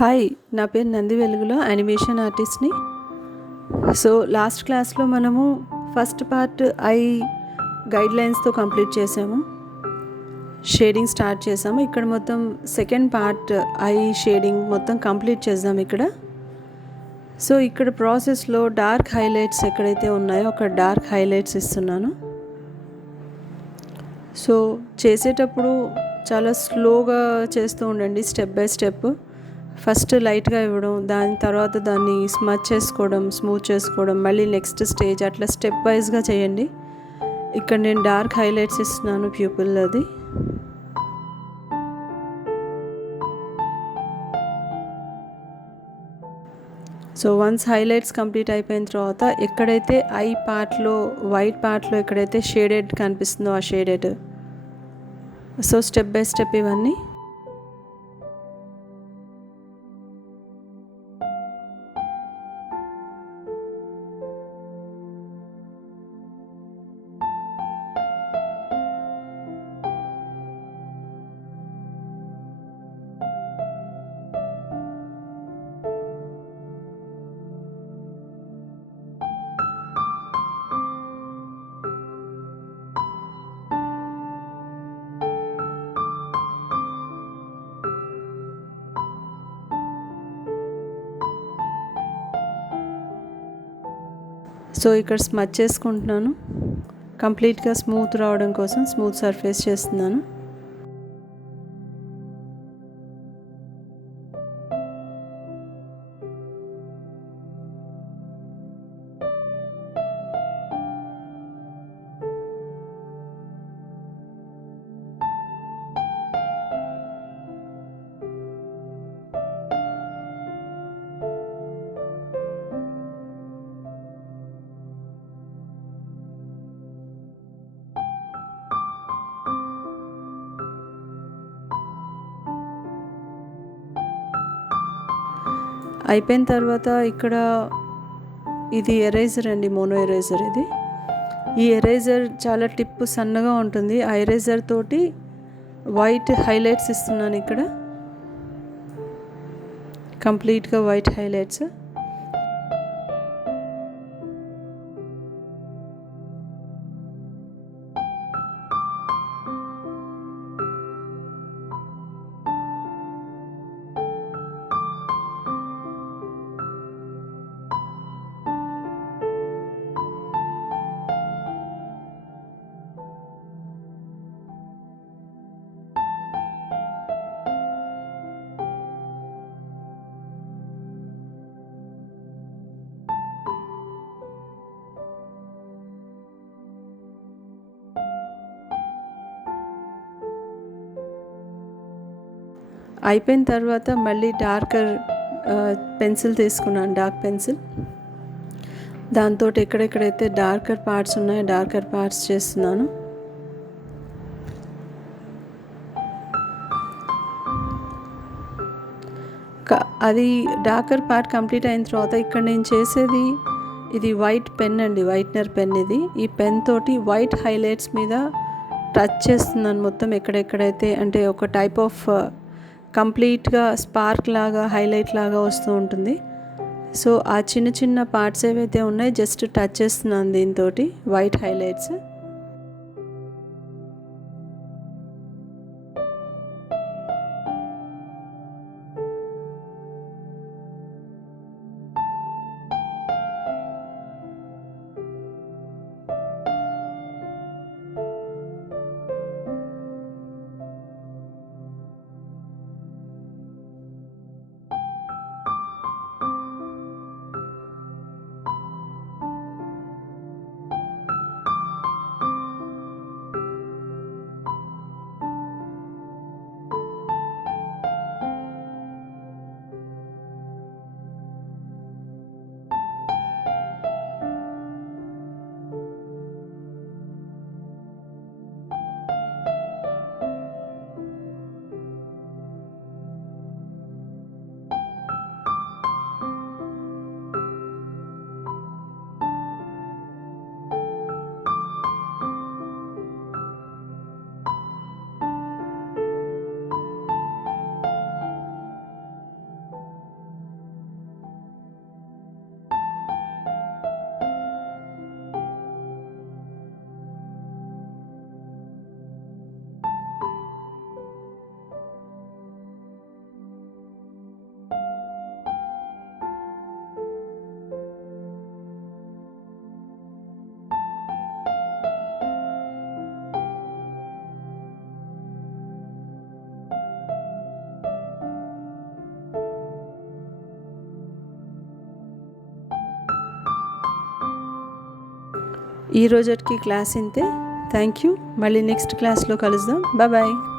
హాయ్, నా పేరు నందివెలుగుల యానిమేషన్ ఆర్టిస్ట్ని. సో లాస్ట్ క్లాస్లో మనము ఫస్ట్ పార్ట్ ఐ గైడ్లైన్స్తో కంప్లీట్ చేసాము, షేడింగ్ స్టార్ట్ చేసాము. ఇక్కడ మొత్తం సెకండ్ పార్ట్ ఐ షేడింగ్ మొత్తం కంప్లీట్ చేద్దాం ఇక్కడ. సో ఇక్కడ ప్రాసెస్లో డార్క్ హైలైట్స్ ఎక్కడైతే ఉన్నాయో అక్కడ డార్క్ హైలైట్స్ ఇస్తున్నాను. సో చేసేటప్పుడు చాలా స్లోగా చేస్తూ ఉండండి, స్టెప్ బై స్టెప్. ఫస్ట్ లైట్గా ఇవ్వడం, దాని తర్వాత దాన్ని స్మచ్ చేసుకోవడం, స్మూత్ చేసుకోవడం, మళ్ళీ నెక్స్ట్ స్టేజ్, అట్లా స్టెప్ వైజ్గా చేయండి. ఇక్కడ నేను డార్క్ హైలైట్స్ ఇస్తున్నాను ప్యూపిల్ అది. సో వన్స్ హైలైట్స్ కంప్లీట్ అయిపోయిన తర్వాత ఎక్కడైతే ఐ పార్ట్లో, వైట్ పార్ట్లో ఎక్కడైతే షేడెడ్ కనిపిస్తుందో ఆ shaded. So step by step ఇవన్నీ. సో ఇక్కడ స్మచ్ చేసుకుంటున్నాను, కంప్లీట్గా స్మూత్ రావడం కోసం స్మూత్ సర్ఫేస్ చేస్తున్నాను. అయిపోయిన తర్వాత ఇక్కడ ఇది ఎరేజర్ అండి, మోనో ఎరేజర్ ఇది. ఈ ఎరేజర్ చాలా టిప్ సన్నగా ఉంటుంది. ఆ ఎరేజర్ తోటి వైట్ హైలైట్స్ ఇస్తున్నాను ఇక్కడ, కంప్లీట్గా వైట్ హైలైట్స్. అయిపోయిన తర్వాత మళ్ళీ డార్కర్ పెన్సిల్ తీసుకున్నాను, డార్క్ పెన్సిల్. దాంతో ఎక్కడెక్కడైతే డార్కర్ పార్ట్స్ ఉన్నాయో డార్కర్ పార్ట్స్ చేస్తున్నాను. అది డార్కర్ పార్ట్ కంప్లీట్ అయిన తర్వాత ఇక్కడ నేను చేసేది ఇది వైట్ పెన్ అండి, వైట్నర్ పెన్ ఇది. ఈ పెన్ తోటి వైట్ హైలైట్స్ మీద టచ్ చేస్తున్నాను మొత్తం ఎక్కడెక్కడైతే, అంటే ఒక టైప్ ఆఫ్ కంప్లీట్గా స్పార్క్ లాగా, హైలైట్ లాగా వస్తూ ఉంటుంది. సో ఆ చిన్న చిన్న పార్ట్స్ ఏవైతే ఉన్నాయో జస్ట్ టచ్ చేస్తున్నాను దీంతో వైట్ హైలైట్స్. ఈ రోజుకి క్లాస్ ఇంతే. Thank you. మళ్ళీ నెక్స్ట్ క్లాస్లో కలుద్దాం. బాయ్.